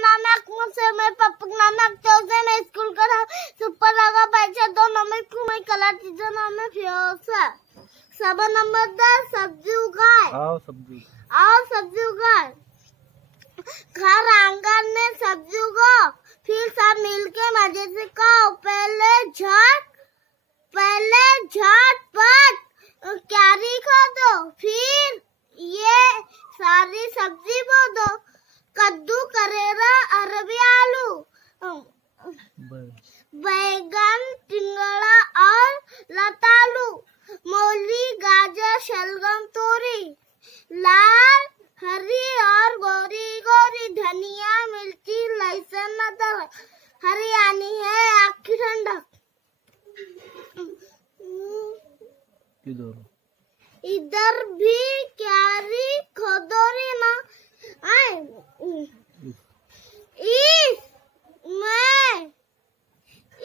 नाम है अकमल से, मेरे पापा का नाम है अख्तर से, मैं स्कूल का नाम सुपर लगा बैठा 2 नंबर की, मैं कला टीचर नाम है फिरोजा। 7 नंबर 10 सब्जी उगाए, आओ सब्जी उगाए। घर आंगन में सब्जी उगो, फिर सब मिलके मजे से खाओ। पहले झटपट क्यारी खोदो, फिर ये सारी सब्जी बो दो। कद्दू, करेला, अरबी, आलू, बैगन, टिंगड़ा और लतालू, मूली, गाजर, शलगम, तोरी, लाल, हरी और गोरी, धनिया, मिर्ची, लहसुन, अदरक। हरियाणी है आखी ठंडक। इधर भी क्यारी खोदोरी ना आए,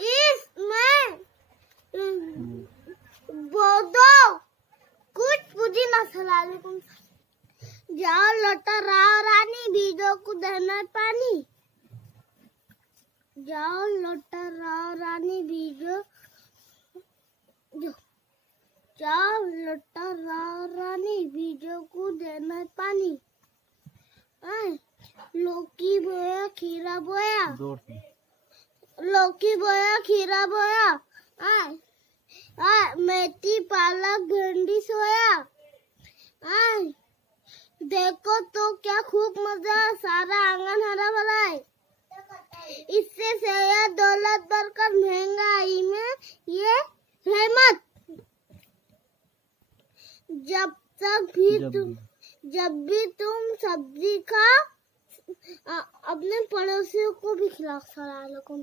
इसमें बोदो कुछ पुदीना सलालेकुम। जाओ लौटा रानी बीजों को देना पानी, जाओ लौटा रानी बीजों, जाओ लौटा रानी बीजों को देना पानी। लौकी बोया, खीरा बोया, लौकी बोया, खीरा बोया, मेथी, पालक, भिंडी सोया। देखो तो क्या खूब मजा, सारा आंगन हरा भरा है। इससे सेहत दौलत बरकत, महंगाई में ये रहमत। जब भी तुम सब्जी खा, अपने पड़ोसियों को भी खिलाओ। सलाम अलैकुम।